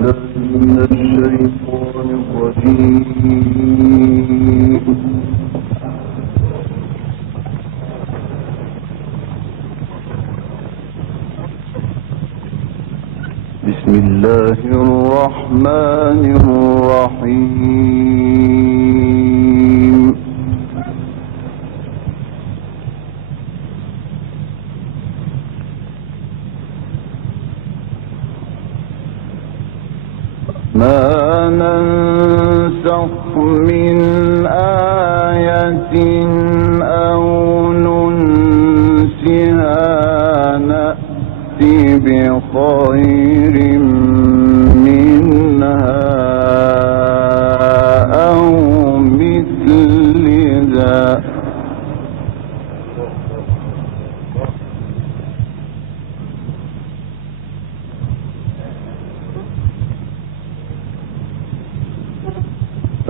بسم الله الرحمن الرحيم. ما ننسخ من آية أو ننسها نأتي بخير منها أو مثلها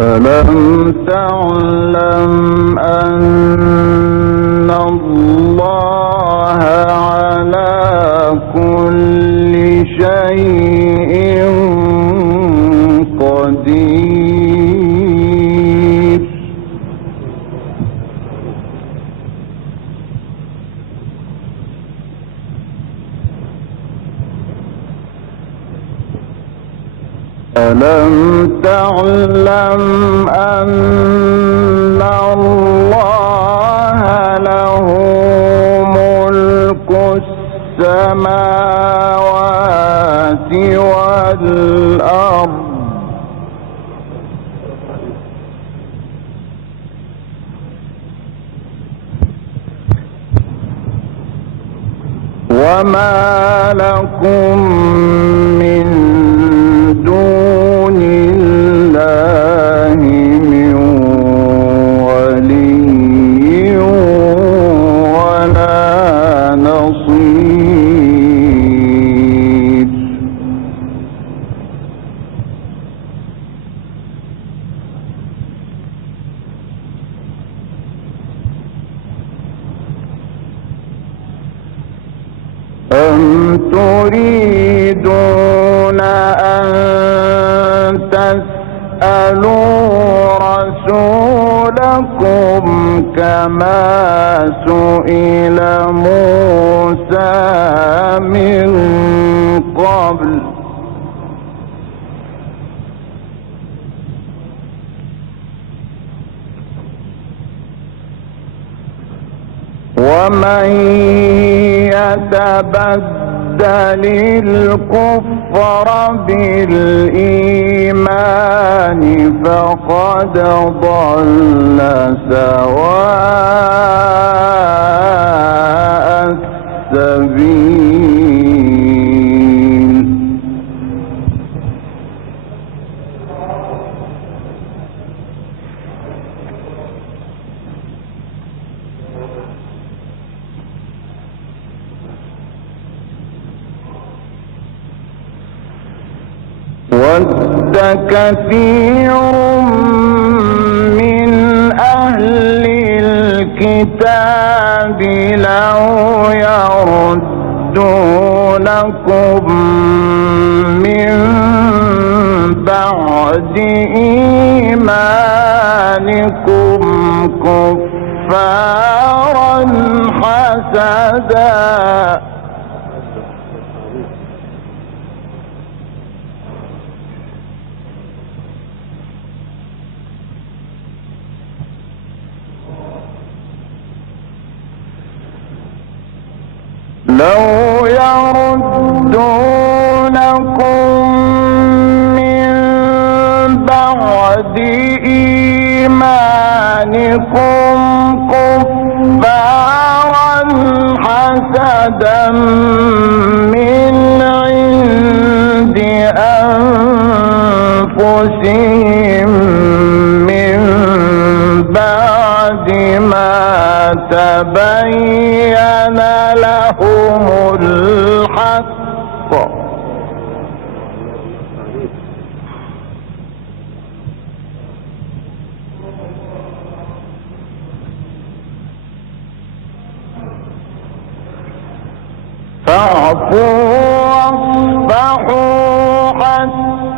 ألم تعلم أن الله على كل شيء قدير. ألم تعلم أن الله له ملك السماوات والأرض وما لكم من دون الله من ولي ولا نصير. أم تريدون أن تسألوا رسولكم كما سئل موسى من قبل ومن يتبدل الكفر بالإيمان فقد ضل سواء السبيل. ود كثير من أهل الكتاب لو يردونكم من بعد إيمانكم كفارا حسدا لو يردونكم من بعد إيمانكم كفارا حسدا من عند أنفسهم من بعد ما تبين لهم الحق فاعفوا واصفحوا حتى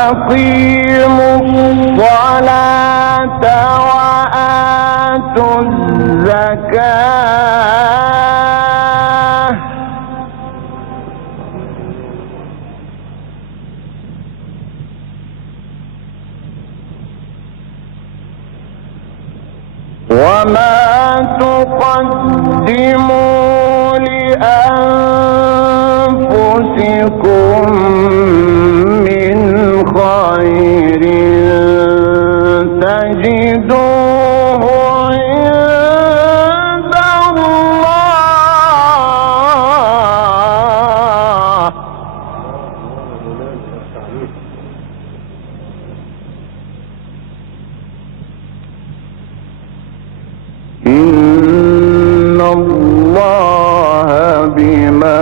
وأقيموا الصلاة وآتوا الزكاة وما تقدموا لأنفسكم من خير تجدوه عند الله إن الله بما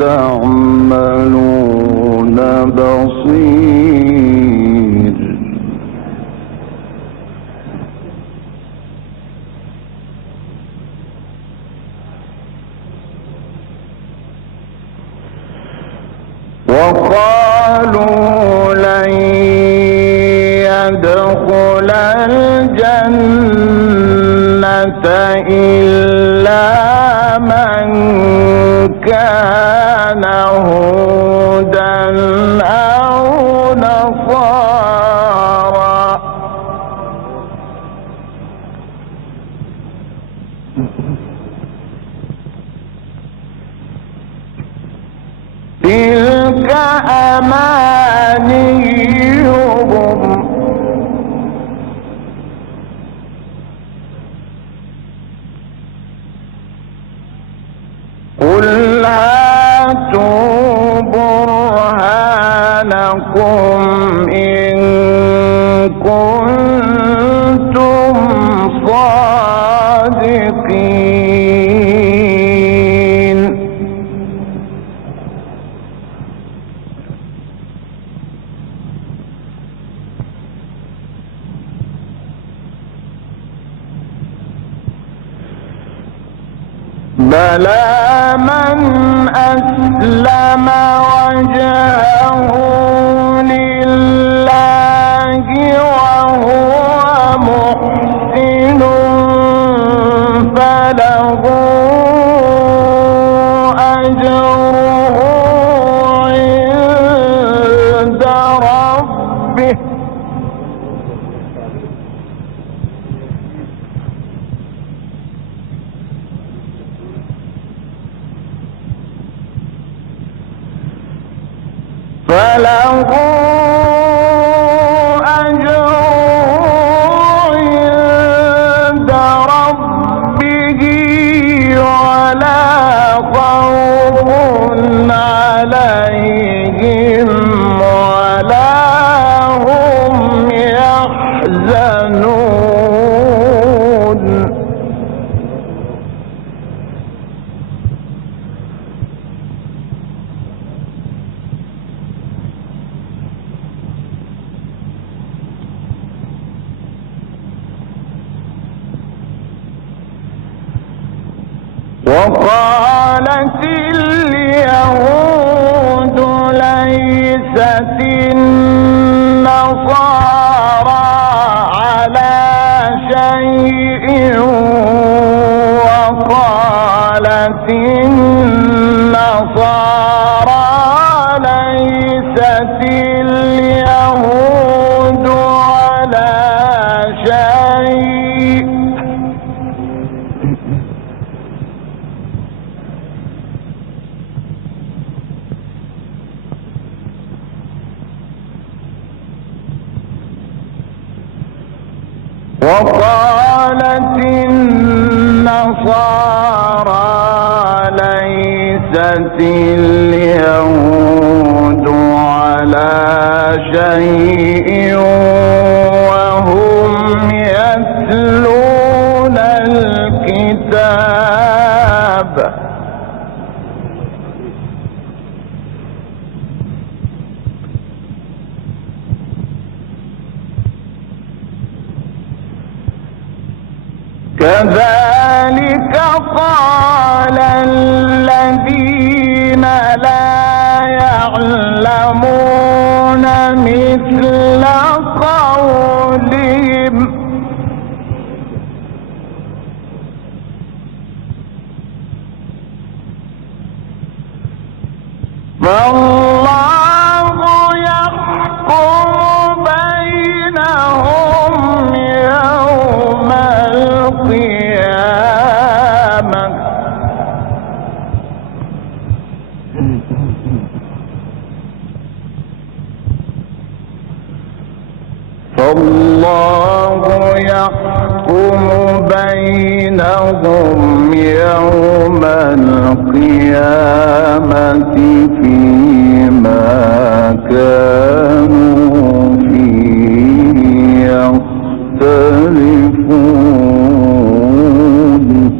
تعملون بصير وقالوا لن يدخل الجنة إلا من كان هودا أو نصارى تلك أمانيهم قل هاتوا برهانكم إن كنتم صادقين بلى من أسلم وجهه لله وهو محسن فله أجره عند ربه فله أجره عند ربه ولا خوف عليهم ولا هم يحزنون وقالت اليهود ليست النصارى على شيء وقالت النصارى ليست اليهود على شيء وقالت النصارى ليست اليهود على شيء وهم يتلون الكتاب كذلك قال الذين لا يعلمون من فالله يحكم بينهم يوم القيامة فالله يحكم بينهم يوم القيامة فيما كانوا فيه يختلفون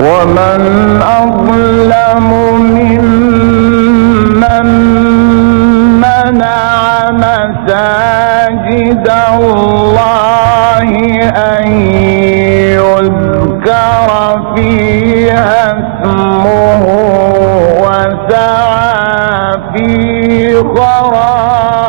ومن أظلم ممن منع مساجد الله أن يذكر فيها اسمه وسعى في خرابها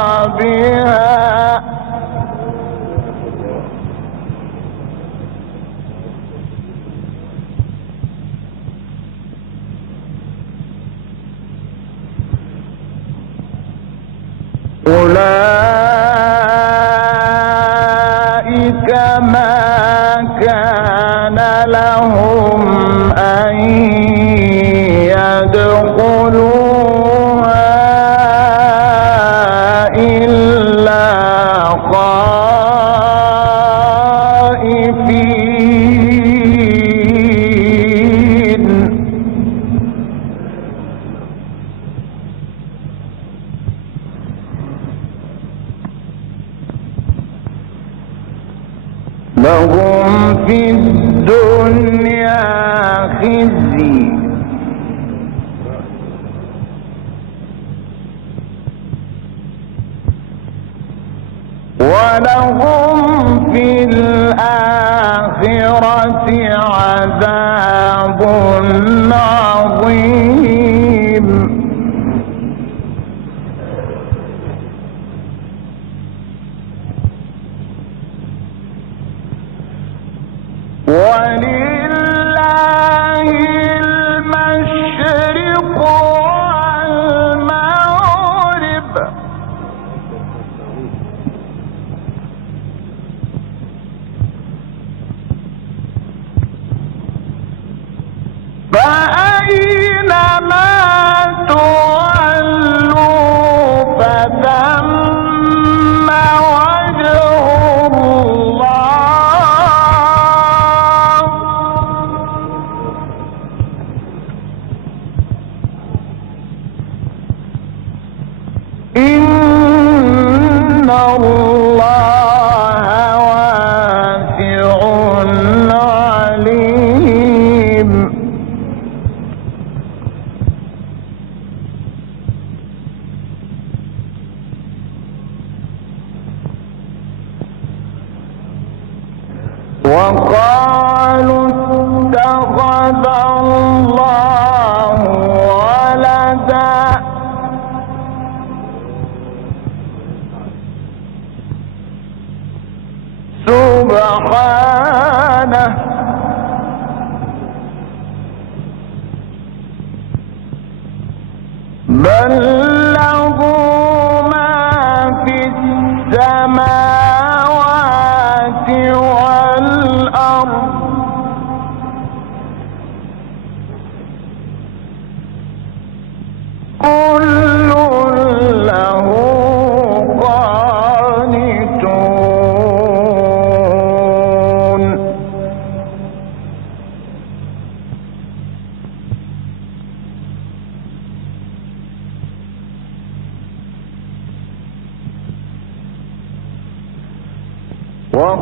أولئك ما كان لهم أن يدخلوها إلا خائفين لهم في الدنيا خزي ولهم في الآخرة عذاب عظيم ولله المشرق والمغرب فأينما تولوا فثم وجه الله إن الله واسع عليم وقالوا اتخذ الله ولدا سبحانه بل له ما في السماوات والأرض كل له قانتون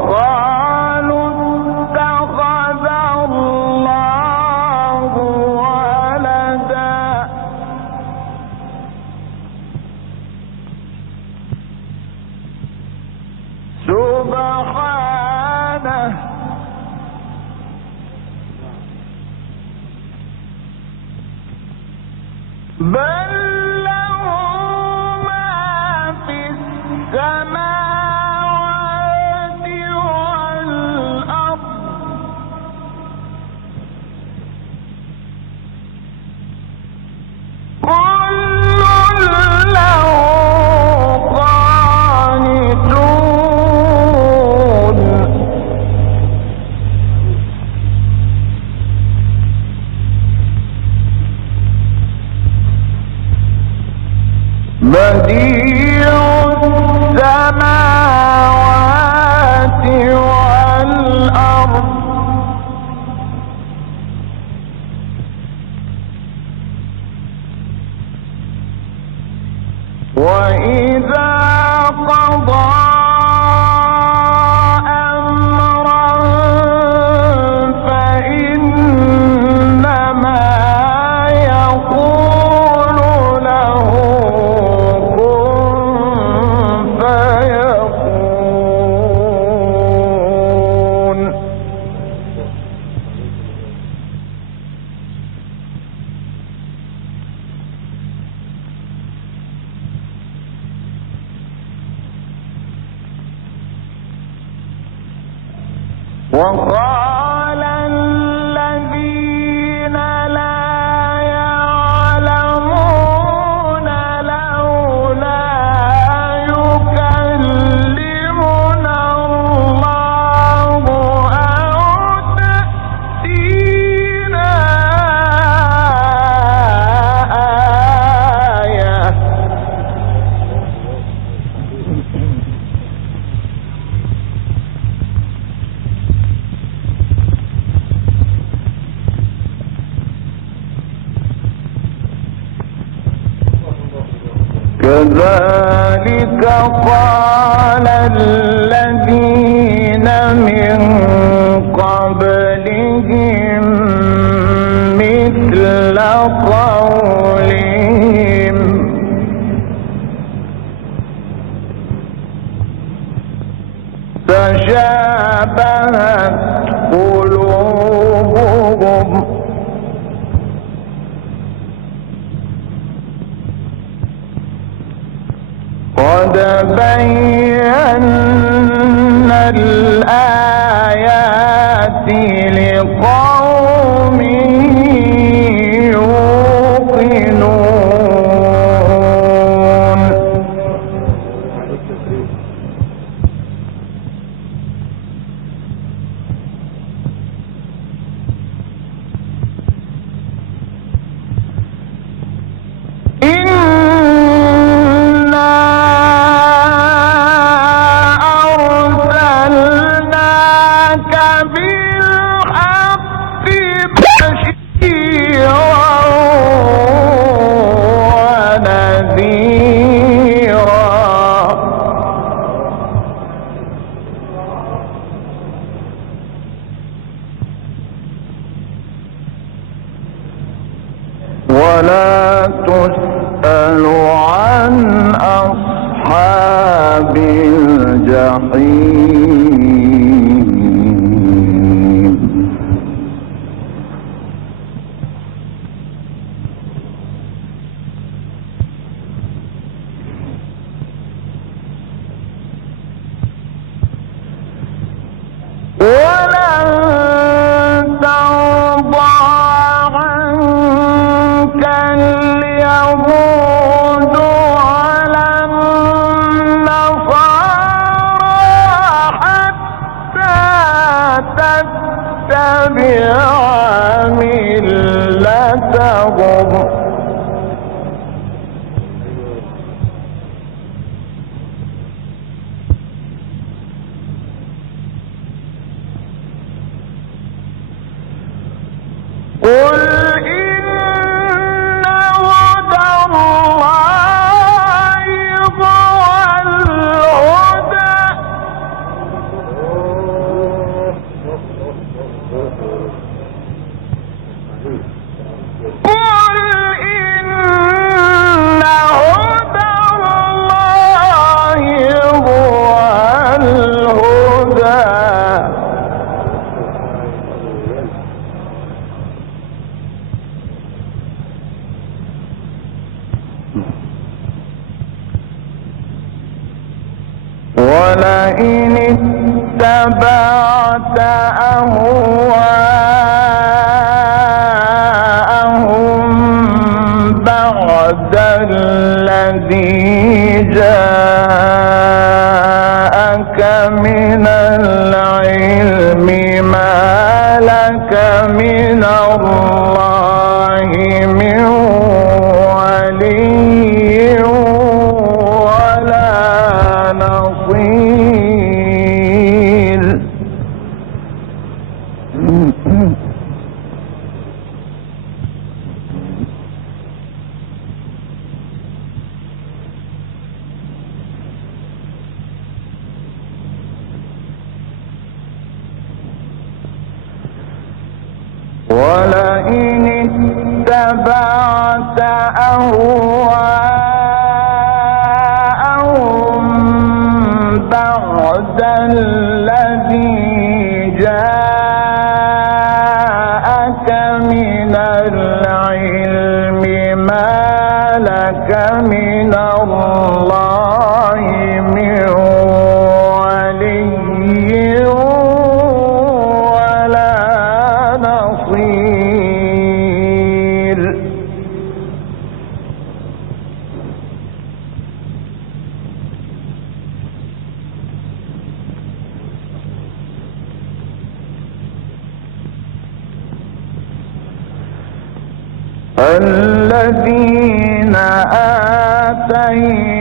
وقالوا اتخذ الله ولدا سبحانه بل له ما في بديع السماوات والأرض وإذا قضى أمرا فإنما يقول له كن فيكون وقال الذين لا يعلمون لولا يكلمنا الله أو تأتينا آية كذلك قال الذين من قبلهم مثل قولهم تشابهت قلوبهم قد بينا الآيات لقوم يوقنون ولا تسأل عن أصحاب الجحيم ولن ترضى عنك اليهود ولا النصارى حتى تتبع ملتهم قل إن هدى الله هو الهدى قل إن هدى الله هو الهدى ولئن اتبعت أهواءهم بعد الذي جاءك من العلم ما لك من الله من ولي ولئن اتبعت أهواءهم بعد الذي جاءك من العلم ما لك من الله من ولي ولا نصير. الذين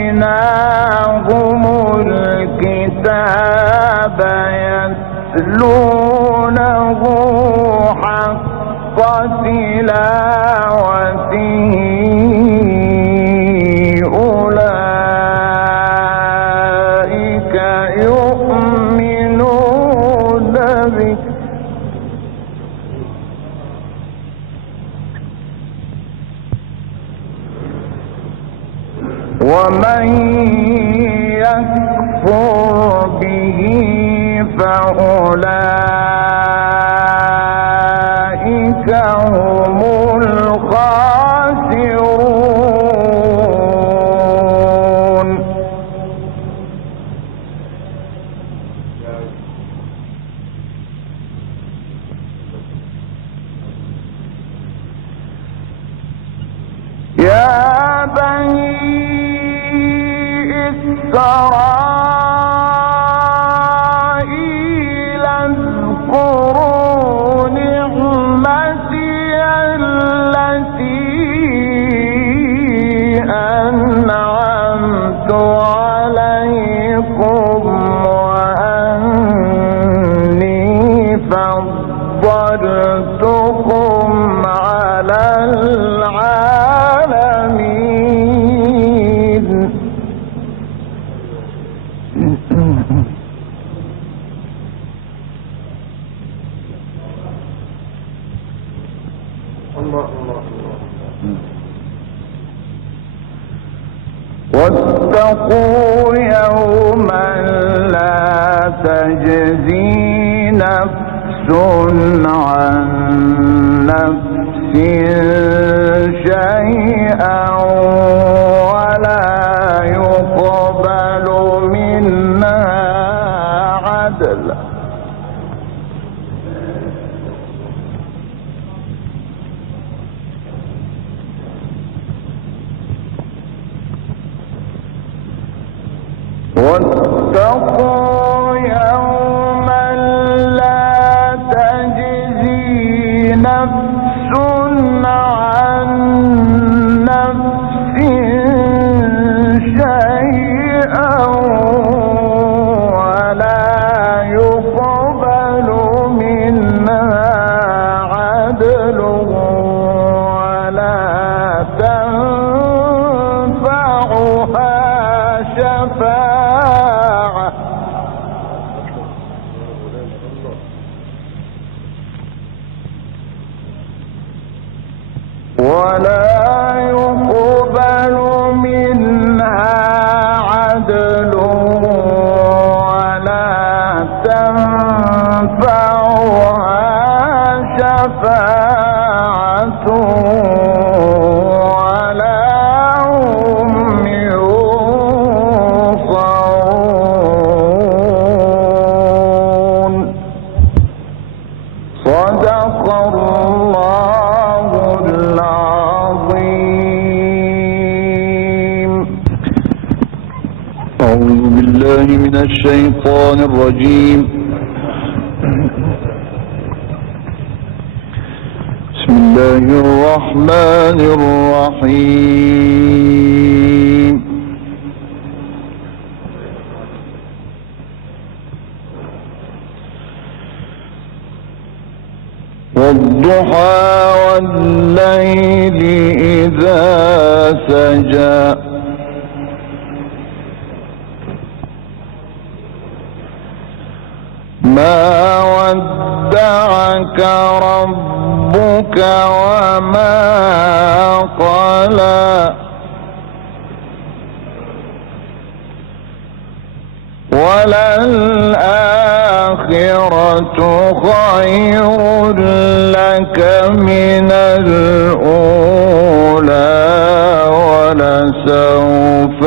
آتيناهم الكتاب يتلونه حق تلاوته أولئك يؤمنون به ومن يكفر به فأولئك هم الخاسرون. يا بني إسرائيل اذكروا نعمتي التي أنعمت عليكم وأني فضلتكم على العالمين. واتقوا يوما لا تجزي نفس عن نفس شيئا ولا يقبل منها عدل واتقوا يوما لا تجزي نفس عن نفس شيئا ولا يقبل منها عدل ولا تنفعها شفاعة ولا يقبل منها عدل ولا تنفعها شفاعة ولا هم ينصرون. صدق الله العظيم. أعوذ بالله من الشيطان الرجيم. بسم الله الرحمن الرحيم. والضحى والليل إذا سجى ما ودعك ربك ربك وما قلى وللآخرة خير لك من الأولى ولسوف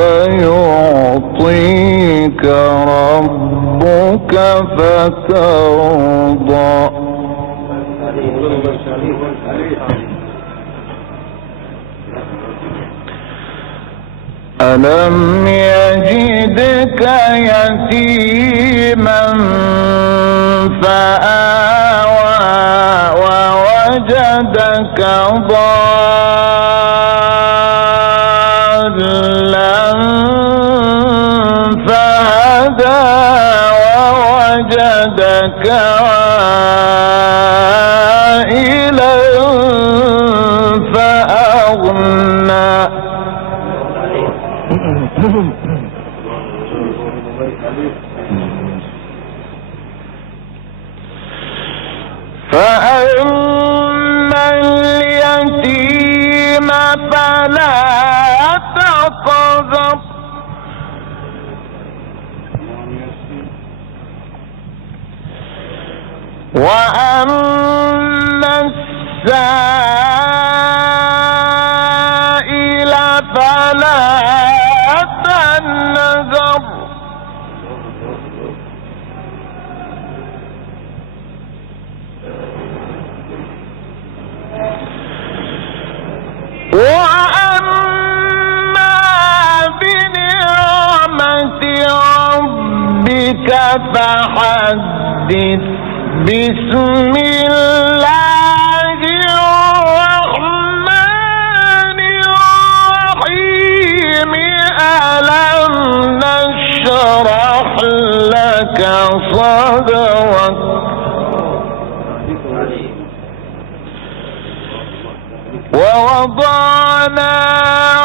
يعطيك ربك فترضى ألم يجدك يتيما فآوى ووجدك ضالا فهدى ووجدك عائلا فأغنى فأما اليتيم فلا تقهر وأما السائل فلا تنهر وأما بنعمة ربك فحدث بسم الله الرحمن الرحيم ألم نشرح لك صدرك ووضعنا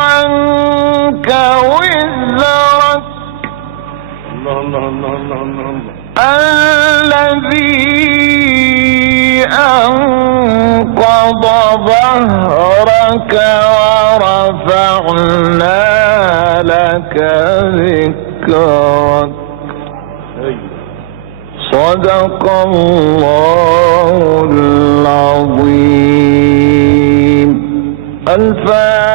عنك وزرك الذي أنقض ظهرك ورفعنا لك ذكرك صدق الله العظيم. الفاتحة.